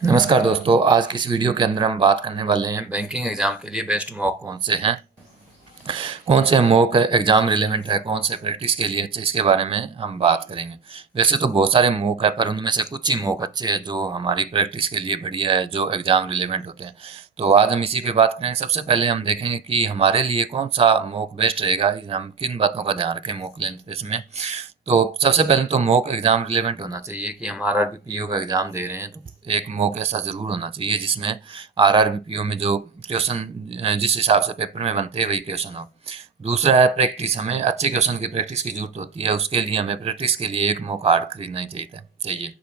नमस्कार दोस्तों, आज की इस वीडियो के अंदर हम बात करने वाले हैं बैंकिंग एग्जाम के लिए बेस्ट मॉक कौन से हैं, कौन से मॉक एग्जाम रिलेवेंट है, कौन से प्रैक्टिस के लिए अच्छे, इसके बारे में हम बात करेंगे। वैसे तो बहुत सारे मॉक है, पर उनमें से कुछ ही मॉक अच्छे हैं जो हमारी प्रैक्टिस के लिए बढ़िया है, जो एग्जाम रिलेवेंट होते हैं। तो आज हम इसी पे बात करेंगे। सबसे पहले हम देखेंगे कि हमारे लिए कौन सा मॉक बेस्ट रहेगा, हम किन बातों का ध्यान रखें मॉक लेने में। तो सबसे पहले तो मॉक एग्जाम रिलेवेंट होना चाहिए कि हम आरआरबी पीओ का एग्जाम दे रहे हैं, तो एक मॉक ऐसा ज़रूर होना चाहिए जिसमें आरआरबी पीओ में जो क्वेश्चन जिस हिसाब से पेपर में बनते हैं वही क्वेश्चन हो। दूसरा है प्रैक्टिस, हमें अच्छे क्वेश्चन की प्रैक्टिस की जरूरत होती है, उसके लिए हमें प्रैक्टिस के लिए एक मॉक हार्ड खरीदना ही चाहिए।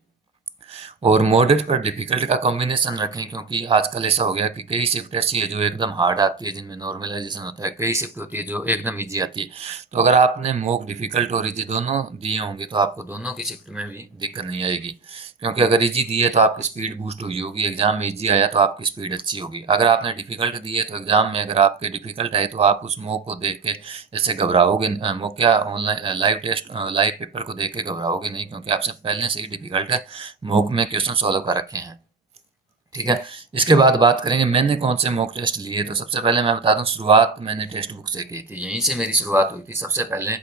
और मॉडरेट पर डिफिकल्ट का कॉम्बिनेशन रखें, क्योंकि आजकल ऐसा हो गया कि कई शिफ्ट ऐसी है जो एकदम हार्ड आती है, जिनमें नॉर्मलाइजेशन होता है, कई शिफ्ट होती है जो एकदम इजी आती है। तो अगर आपने मॉक डिफिकल्ट और इजी दोनों दिए होंगे तो आपको दोनों की शिफ्ट में भी दिक्कत नहीं आएगी, क्योंकि अगर इजी दी है तो आपकी स्पीड बूस्ट हुई होगी, एग्जाम में इजी आया तो आपकी स्पीड अच्छी होगी। अगर आपने डिफिकल्ट दी है तो एग्जाम में अगर आपके डिफिकल्ट आए तो आप उस मॉक को देख के जैसे घबराओगे, मॉक क्या online live test live paper को देख के घबराओगे नहीं, क्योंकि आपसे पहले से ही डिफिकल्ट मॉक में क्वेश्चन सॉल्व कर रखे हैं। ठीक है। इसके बाद बात करेंगे मैंने कौन से मॉक टेस्ट लिए। तो सबसे पहले मैं बता दूं, शुरुआत मैंने टेक्स्ट बुक से की थी, यहीं से मेरी शुरुआत हुई थी। सबसे पहले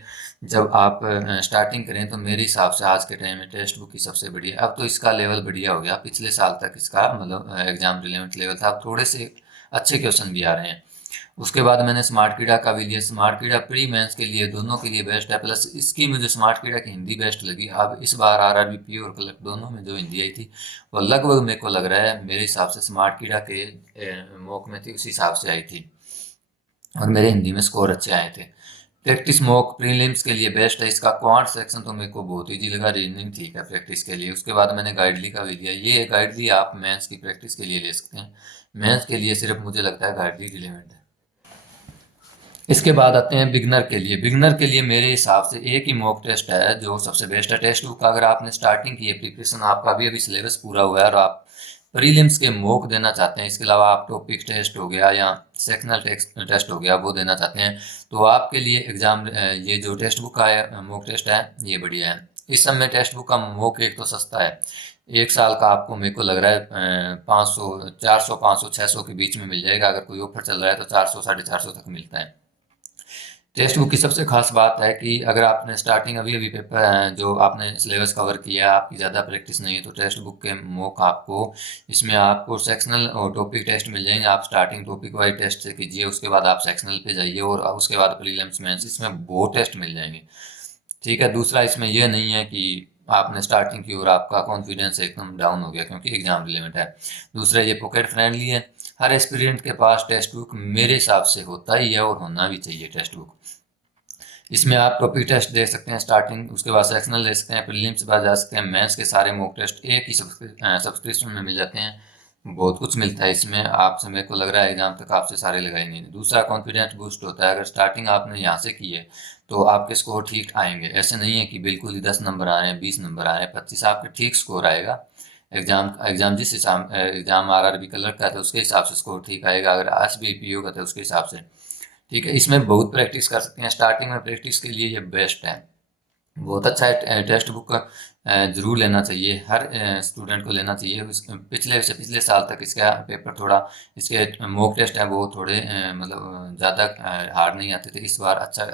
जब आप स्टार्टिंग करें तो मेरे हिसाब से आज के टाइम में टेक्स्ट बुक ही सबसे बढ़िया। अब तो इसका लेवल बढ़िया हो गया, पिछले साल तक इसका मतलब एग्जाम रिलेवेंट लेवल था, अब थोड़े से अच्छे क्वेश्चन भी आ रहे हैं। उसके बाद मैंने स्मार्ट कीड़ा का भी लिया। स्मार्ट कीड़ा प्री मेंस के लिए दोनों के लिए बेस्ट है, प्लस इसकी मुझे स्मार्ट कीड़ा की हिंदी बेस्ट लगी। अब इस बार आरआरबी पी और कलर दोनों में जो हिंदी आई थी वो लगभग मेरे को लग रहा है मेरे हिसाब से स्मार्ट कीड़ा के मॉक में थी उसी हिसाब से आई थी, और मेरे हिंदी में स्कोर अच्छे आए थे। प्रैक्टिस मॉक प्रीलिम्स के लिए बेस्ट है। इसका क्वांट सेक्शन तो मेरे को बहुत ईजी लगा, रीजनिंग ठीक है प्रैक्टिस के लिए। उसके बाद मैंने गाइडली का भी लिया। ये गाइडली आप मैथ्स की प्रैक्टिस के लिए ले सकते हैं, मैथ्स के लिए सिर्फ मुझे लगता है गाइडली रिलेवेंट है। इसके बाद आते हैं बिगनर के लिए। बिगनर के लिए मेरे हिसाब से एक ही मॉक टेस्ट है जो सबसे बेस्ट है। टेक्स्ट बुक का अगर आपने स्टार्टिंग की है प्रिपरेशन, आपका भी अभी सिलेबस पूरा हुआ है और आप प्रीलिम्स के मॉक देना चाहते हैं, इसके अलावा आप टॉपिक टेस्ट हो गया या सेक्शनल टेस्ट हो गया वो देना चाहते हैं, तो आपके लिए एग्जाम ये जो टेक्स्ट बुक का है मॉक टेस्ट है ये बढ़िया है। इस समय टेक्स्ट बुक का मॉक एक तो सस्ता है, एक साल का आपको मेरे को लग रहा है 500 400 500 600 के बीच में मिल जाएगा। अगर कोई ऑफर चल रहा है तो 400 450 तक मिलता है। टेक्स्ट बुक की सबसे खास बात है कि अगर आपने स्टार्टिंग अभी अभी पेपर जो आपने सिलेबस कवर किया है, आपकी ज़्यादा प्रैक्टिस नहीं है, तो टेक्स्ट बुक के मॉक आपको इसमें आपको सेक्शनल और टॉपिक टेस्ट मिल जाएंगे। आप स्टार्टिंग टॉपिक वाइज टेस्ट से कीजिए, उसके बाद आप सेक्शनल पे जाइए और उसके बाद प्रीलिम्स मेंस, इसमें बहुत टेस्ट मिल जाएंगे। ठीक है। दूसरा इसमें यह नहीं है कि आपने स्टार्टिंग की और आपका कॉन्फिडेंस एकदम डाउन हो गया क्योंकि एग्जाम रिलेवेंट है। दूसरा ये पॉकेट फ्रेंडली है। हर एस्पिरेंट के पास टेक्स्ट बुक मेरे हिसाब से होता ही है और होना भी चाहिए टेक्स्ट बुक। इसमें आप टॉपिक टेस्ट दे सकते हैं स्टार्टिंग, उसके बाद सेक्शनल दे सकते हैं, प्रीलिम्स बाद जा सकते हैं, मेंस के सारे मॉक टेस्ट एक ही सब्सक्रिप्शन में मिल जाते हैं। बहुत कुछ मिलता है इसमें आपसे, मेरे को लग रहा है एग्जाम तक आपसे सारे लगाएंगे। दूसरा कॉन्फिडेंस बूस्ट होता है। अगर स्टार्टिंग आपने यहाँ से की है तो आपके स्कोर ठीक आएंगे। ऐसे नहीं है कि बिल्कुल ही 10 नंबर आ रहे हैं, 20 नंबर आ रहे हैं, 25, आपके ठीक स्कोर आएगा। एग्जाम जिस हिसाब एग्जाम आरआरबी कलर का था उसके हिसाब से स्कोर ठीक आएगा, अगर एसबीआई पीओ का था उसके हिसाब से। ठीक है। इसमें बहुत प्रैक्टिस कर सकते हैं, स्टार्टिंग में प्रैक्टिस के लिए ये बेस्ट है। बहुत अच्छा है। टेक्स्ट बुक जरूर लेना चाहिए, हर स्टूडेंट को लेना चाहिए। पिछले से पिछले साल तक इसका पेपर थोड़ा, इसके मॉक टेस्ट है वो थोड़े मतलब ज़्यादा हार्ड नहीं आते थे। इस बार अच्छा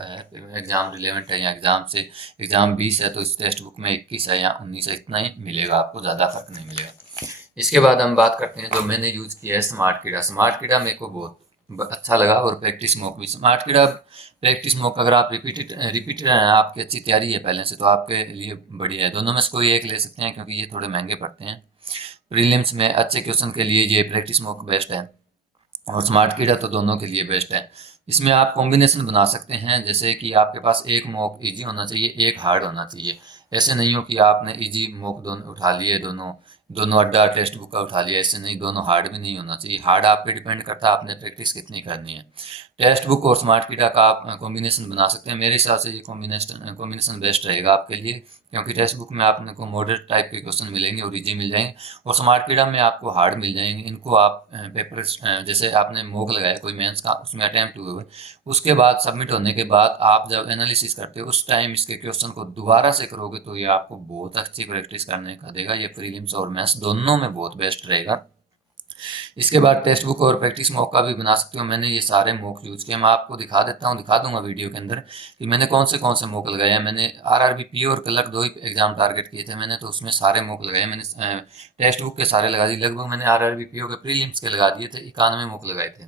एग्ज़ाम रिलेवेंट है, या एग्ज़ाम से एग्ज़ाम 20 है तो इस टेक्स्ट बुक में 21 है या 19 है, इतना ही मिलेगा आपको, ज़्यादा फर्क नहीं मिलेगा। इसके बाद हम बात करते हैं जो मैंने यूज़ किया है स्मार्ट कीड़ा। स्मार्ट कीड़ा मेरे को बहुत अच्छा लगा, और प्रैक्टिस मॉक भी स्मार्ट कीड़ा। प्रैक्टिस मॉक अगर आप रिपीटेड हैं, आपकी अच्छी तैयारी है पहले से, तो आपके लिए बढ़िया है। दोनों में से कोई एक ले सकते हैं क्योंकि ये थोड़े महंगे पड़ते हैं। प्रीलिम्स में अच्छे क्वेश्चन के लिए ये प्रैक्टिस मॉक बेस्ट है, और स्मार्ट कीड़ा तो दोनों के लिए बेस्ट है। इसमें आप कॉम्बिनेशन बना सकते हैं, जैसे कि आपके पास एक मॉक इजी होना चाहिए, एक हार्ड होना चाहिए। ऐसे नहीं हो कि आपने इजी मॉक दोनों उठा लिए, दोनों दोनों अड्डा टेक्स्ट बुक का उठा लिया, ऐसे नहीं। दोनों हार्ड भी नहीं होना चाहिए, हार्ड आप पे डिपेंड करता है आपने प्रैक्टिस कितनी करनी है। टेक्स्ट बुक और स्मार्ट कीड़ा का आप कॉम्बिनेशन बना सकते हैं। मेरे हिसाब से ये कॉम्बिनेशन बेस्ट रहेगा आपके लिए, क्योंकि टेक्स्ट बुक में आपने को मॉडरेट टाइप के क्वेश्चन मिलेंगे और इजी मिल जाएंगे, और स्मार्ट कीड़ा में आपको हार्ड मिल जाएंगे। इनको आप पेपर जैसे आपने मॉक लगाया कोई मेंस का, उसमें अटैम्प्ट हुए हुए, उसके बाद सबमिट होने के बाद आप जब एनालिसिस करते हो उस टाइम इसके क्वेश्चन को दोबारा से करोगे तो ये आपको बहुत अच्छी प्रैक्टिस करने का देगा। ये प्रीलिम्स और मेंस दोनों में बहुत बेस्ट रहेगा। इसके बाद टेक्स्ट बुक और प्रैक्टिस मॉक का भी बना सकते हो। मैंने ये सारे मॉक यूज किए, मैं आपको दिखा दूंगा वीडियो के अंदर कि मैंने कौन से मॉक लगाए हैं। मैंने आरआरबी पीओ और क्लर्क दो ही एग्जाम टारगेट किए थे मैंने, तो उसमें सारे मॉक लगाए मैंने। टेक्स्ट बुक के सारे लगा दिए लगभग। मैंने आरआरबी पीओ के प्रीलिम्स के लगा दिए थे, 91 मॉक लगाए थे,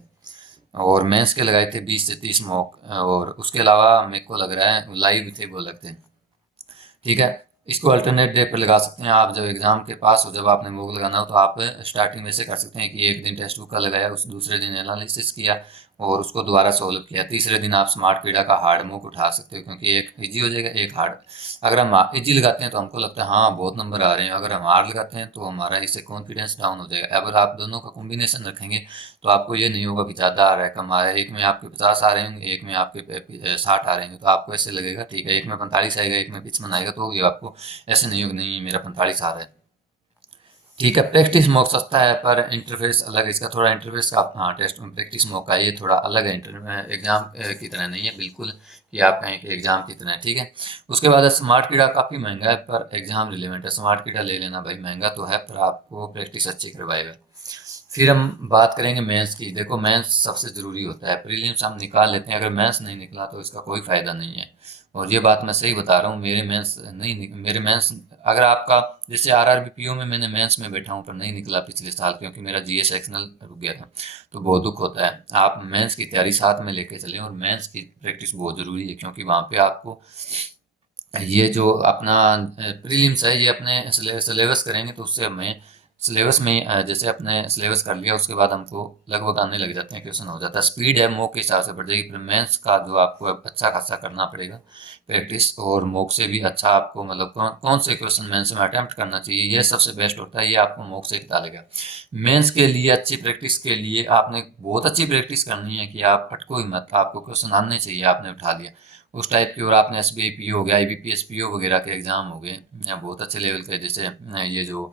और मेंस के लगाए थे 20 से 30 मॉक, और उसके अलावा मेरे को लग रहा है लाइव थे वो लगते हैं। ठीक है, इसको अल्टरनेट डे पर लगा सकते हैं आप। जब एग्जाम के पास हो, जब आपने मॉक लगाना हो, तो आप स्टार्टिंग में से कर सकते हैं कि एक दिन टेक्स्ट बुक का लगाया, उस दूसरे दिन एनालिसिस किया और उसको दोबारा सॉल्व किया, तीसरे दिन आप स्मार्ट कीड़ा का हार्ड मॉक उठा सकते हो, क्योंकि एक इजी हो जाएगा एक हार्ड। अगर हम इजी लगाते हैं तो हमको लगता है हाँ बहुत नंबर आ रहे हैं, अगर हम हार्ड लगाते हैं तो हमारा इससे कॉन्फिडेंस डाउन हो जाएगा। अगर आप दोनों का कॉम्बिनेशन रखेंगे तो आपको ये नहीं होगा कि ज़्यादा आ रहा है कम आ रहा है, एक में आपके 50 आ रहे होंगे, एक में आपके 60 आ रहे होंगे, तो आपको ऐसे लगेगा ठीक है, एक में 45 आएगा, एक में 55 आएगा, तो ये आपको ऐसे नहीं होगा नहीं मेरा 45 आ रहा है। ठीक है, प्रैक्टिस मॉक सस्ता है पर इंटरफेस अलग है इसका, थोड़ा इंटरफेस का। हाँ, टेस्ट प्रैक्टिस मॉक का ये थोड़ा अलग है, एग्जाम की तरह नहीं है बिल्कुल कि आप कहें कि एग्जाम की तरह है। ठीक है, उसके बाद स्मार्ट कीड़ा काफ़ी महंगा है पर एग्जाम रिलेवेंट है। स्मार्ट कीड़ा ले लेना भाई, महंगा तो है पर आपको प्रैक्टिस अच्छी करवाएगा। फिर हम बात करेंगे मेंस की। देखो मेंस सबसे ज़रूरी होता है, प्रीलिम्स हम निकाल लेते हैं, अगर मेंस नहीं निकला तो इसका कोई फ़ायदा नहीं है। और ये बात मैं सही बता रहा हूँ, मेरे मेंस अगर आपका जैसे आरआरबी पीओ में मैंने मेंस में बैठा हूँ पर नहीं निकला पिछले साल, क्योंकि मेरा जीए सेक्शनल रुक गया था, तो बहुत दुख होता है। आप मेंस की तैयारी साथ में लेके चलें, और मेंस की प्रैक्टिस बहुत ज़रूरी है, क्योंकि वहाँ पे आपको ये जो अपना प्रीलिम्स है ये अपने सिलेबस करेंगे तो उससे हमें सिलेबस में जैसे अपने सिलेबस कर लिया उसके बाद हमको लगभग आने लग जाते हैं, क्वेश्चन हो जाता है, स्पीड है मॉक के हिसाब से बढ़ जाएगी। फिर मेंस का जो आपको अच्छा खासा करना पड़ेगा प्रैक्टिस, और मॉक से भी अच्छा आपको मतलब कौन कौन से क्वेश्चन मेंस में अटेम्प्ट करना चाहिए ये सबसे बेस्ट होता है, ये आपको मॉक से बता देगा। मेंस के लिए अच्छी प्रैक्टिस के लिए आपने बहुत अच्छी प्रैक्टिस करनी है कि आप अटको ही मत, आपको क्वेश्चन आने चाहिए, आपने उठा लिया उस टाइप की। और आपने एसबीआई पीओ हो गया, आईबीपीएस पीओ वगैरह के एग्जाम हो गए या बहुत अच्छे लेवल के, जैसे ये जो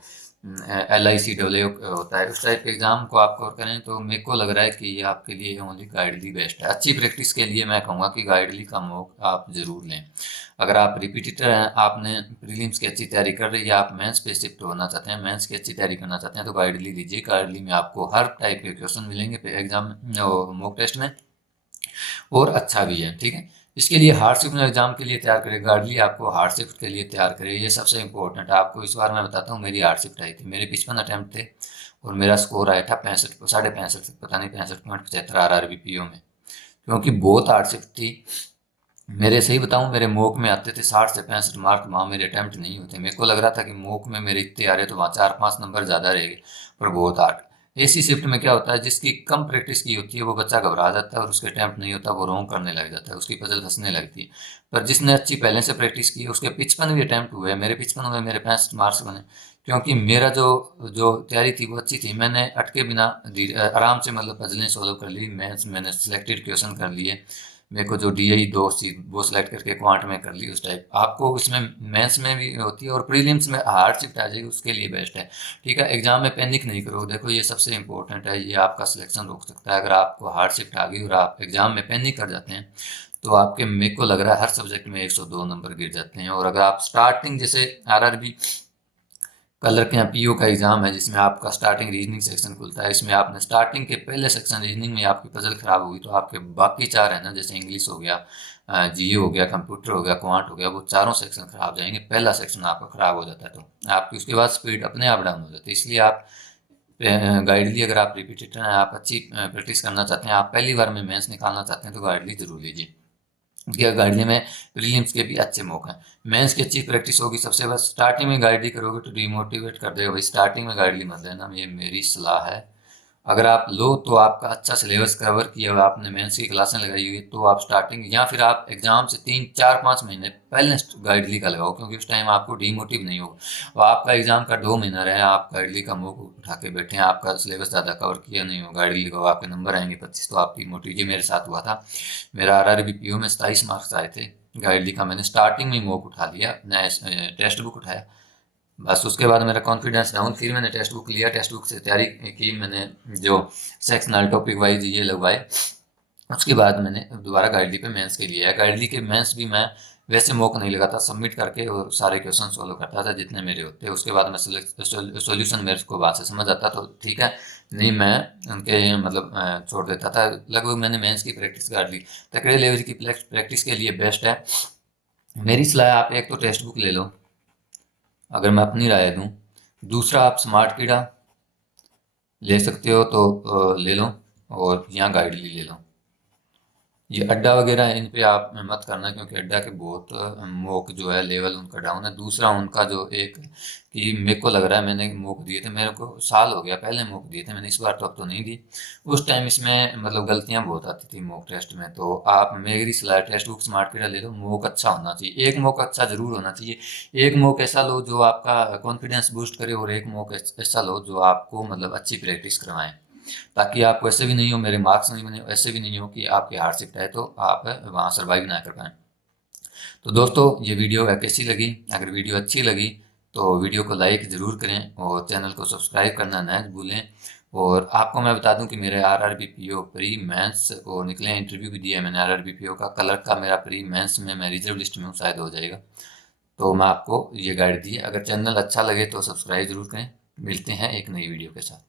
LICAA होता है, उस टाइप के एग्जाम को आप कवर करें तो मेरे को लग रहा है कि ये आपके लिए ओनली गाइडली बेस्ट है। अच्छी प्रैक्टिस के लिए मैं कहूँगा कि गाइडली का मॉक आप जरूर लें। अगर आप रिपीटेटर हैं, आपने प्रीलिम्स की अच्छी तैयारी कर रही है, आप मेंस पे शिफ्ट होना चाहते हैं, मेंस की अच्छी तैयारी करना चाहते हैं, तो गाइडली लीजिए। गाइडली में आपको हर टाइप के क्वेश्चन मिलेंगे एग्जाम मॉक टेस्ट में, और अच्छा भी है। ठीक है, इसके लिए हार्ड शिफ्ट एग्जाम के लिए तैयार करें, गार्डली आपको हार्ड शिफ्ट के लिए तैयार करें, ये सबसे इंपॉर्टेंट है। आपको इस बार मैं बताता हूँ, मेरी हार्ड शिफ्ट आई थी, मेरे 55 अटैम्प्ट थे और मेरा स्कोर आया था 65, 65.5, पता नहीं 65.75 RRB पीओ में, क्योंकि बहुत हार्ड शिफ्ट थी। मेरे सही बताऊं, मेरे मॉक में आते थे 60 से 65 मार्क, वहाँ मेरे अटैम्प्ट नहीं होते। मेरे को लग रहा था कि मॉक में मेरे इतने आ रहे तो वहाँ 4-5 नंबर ज़्यादा रहेंगे, पर बहुत हार्ड। ऐसी शिफ्ट में क्या होता है, जिसकी कम प्रैक्टिस की होती है वो बच्चा घबरा जाता है और उसके अटैम्प्ट नहीं होता, वो रॉन्ग करने लग जाता है, उसकी पजल फंसने लगती है। पर जिसने अच्छी पहले से प्रैक्टिस की है उसके 55 भी अटैम्प्ट हुए, मेरे 55 हुए, मेरे 65 मार्क्स बने, क्योंकि मेरा जो जो तैयारी थी वो अच्छी थी। मैंने अटके बिना आराम से मतलब पजलें सॉल्व कर ली, मैंने सिलेक्टेड क्वेश्चन कर लिए, मेरे को जो DI दो सी वो सिलेक्ट करके क्वांट में कर ली उस टाइप। आपको इसमें मेंस में भी होती है और प्रीलिम्स में हार्ड शिफ्ट आ जाएगी, उसके लिए बेस्ट है। ठीक है, एग्जाम में पैनिक नहीं करो, देखो ये सबसे इंपॉर्टेंट है, ये आपका सिलेक्शन रोक सकता है। अगर आपको हार्ड शिफ्ट आ गई और आप एग्जाम में पैनिक कर जाते हैं तो आपके, मेरे को लग रहा है हर सब्जेक्ट में 102 नंबर गिर जाते हैं। और अगर आप स्टार्टिंग जैसे RRB कलर के यहाँ पीओ का एग्जाम है जिसमें आपका स्टार्टिंग रीजनिंग सेक्शन खुलता है, इसमें आपने स्टार्टिंग के पहले सेक्शन रीजनिंग में आपकी पजल खराब हुई तो आपके बाकी चार है ना, जैसे इंग्लिश हो गया, GE हो गया, कंप्यूटर हो गया, क्वांट हो गया, वो चारों सेक्शन खराब जाएंगे। पहला सेक्शन आपका खराब हो जाता है तो आपकी उसके बाद स्पीड अपने आप डाउन हो जाती है। इसलिए आप गाइडली, अगर आप रिपीटेटर हैं, आप अच्छी प्रैक्टिस करना चाहते हैं, आप पहली बार में मेंस निकालना चाहते हैं, तो गाइडली जरूर लीजिए। क्या गाइडली में प्रीलिम्स के भी अच्छे मौके हैं, मेंस की अच्छी प्रैक्टिस होगी सबसे। बस स्टार्टिंग में गाइडली करोगे तो डिमोटिवेट कर देगा भाई, स्टार्टिंग में गाइडली मत लेना, ये मेरी सलाह है। अगर आप लो तो आपका अच्छा सिलेबस कवर किया हुआ, आपने मेंस की क्लासें लगाई हुई, तो आप स्टार्टिंग या फिर आप एग्जाम से 3-4-5 महीने पहले गाइडली का लगाओ, क्योंकि उस टाइम आपको डिमोटिव नहीं होगा। और आपका एग्जाम का 2 महीना रहे, आप गाइडली का मुंह उठा के बैठे हैं, आपका सिलेबस ज़्यादा कवर किया नहीं हो, गाइडली लगाओ, आपके नंबर आएंगे 25, तो आप डिमोटिव। ये मेरे साथ हुआ था, मेरा RRB पीओ में 27 मार्क्स आए थे गाइड लिखा, मैंने स्टार्टिंग में मॉक उठा लिया, नया टेक्स्ट बुक उठाया, बस उसके बाद मेरा कॉन्फिडेंस डाउन। फिर मैंने टेक्स्ट बुक लिया, टेक्स्ट बुक से तैयारी की, मैंने जो सेक्शनल टॉपिक वाइज ये लगवाए। उसके बाद मैंने दोबारा गाइडली पे मेंस के लिए, गाइडली के मेंस भी मैं वैसे मॉक नहीं लगाता, सबमिट करके और सारे क्वेश्चन सॉल्व करता था जितने मेरे होते। उसके बाद मैं सॉल्यूशन मेरे को बात से समझ आता तो ठीक है, नहीं मैं उनके मतलब छोड़ देता था। लगभग मैंने मेंस की प्रैक्टिस कर ली। तकड़े लेवल की प्रैक्टिस के लिए बेस्ट है मेरी सलाह, आप एक तो टेक्स्ट बुक ले लो अगर मैं अपनी राय दूं, दूसरा आप स्मार्ट कीड़ा ले सकते हो तो ले लो, और यहाँ गाइडली ले लो। ये अड्डा वगैरह इन पे आप मत करना, क्योंकि अड्डा के बहुत मॉक जो है लेवल उनका डाउन है। दूसरा उनका जो एक कि मेरे को लग रहा है मैंने मॉक दिए थे, मेरे को साल हो गया पहले मॉक दिए थे मैंने, इस बार तो अब तो नहीं दी। उस टाइम इसमें मतलब गलतियां बहुत आती थी मॉक टेस्ट में। तो आप मेरी सलाह टेक्स्ट बुक स्मार्ट कीड़ा ले लो, मॉक अच्छा होना चाहिए, एक मॉक अच्छा जरूर होना चाहिए। एक मॉक ऐसा लो जो आपका कॉन्फिडेंस बूस्ट करे, और एक मॉक ऐसा लो जो आपको मतलब अच्छी प्रैक्टिस करवाएं, ताकि आपको ऐसे भी नहीं हो मेरे मार्क्स नहीं बने, ऐसे भी नहीं हो कि आपकी हार शिफ्ट है तो आप वहाँ सर्वाइव ना कर पाएँ। तो दोस्तों ये वीडियो कैसी लगी? अगर वीडियो अच्छी लगी तो वीडियो को लाइक ज़रूर करें और चैनल को सब्सक्राइब करना ना भूलें। और आपको मैं बता दूं कि मेरे आरआरबी पीओ प्री मेंस और निकले हैं, इंटरव्यू भी दिया है मैंने आरआरबी पीओ का, कलर का मेरा प्री मेंस में मैं रिजर्व लिस्ट में हूँ, शायद हो जाएगा। तो मैं आपको ये गाइड दी है, अगर चैनल अच्छा लगे तो सब्सक्राइब ज़रूर करें। मिलते हैं एक नई वीडियो के साथ।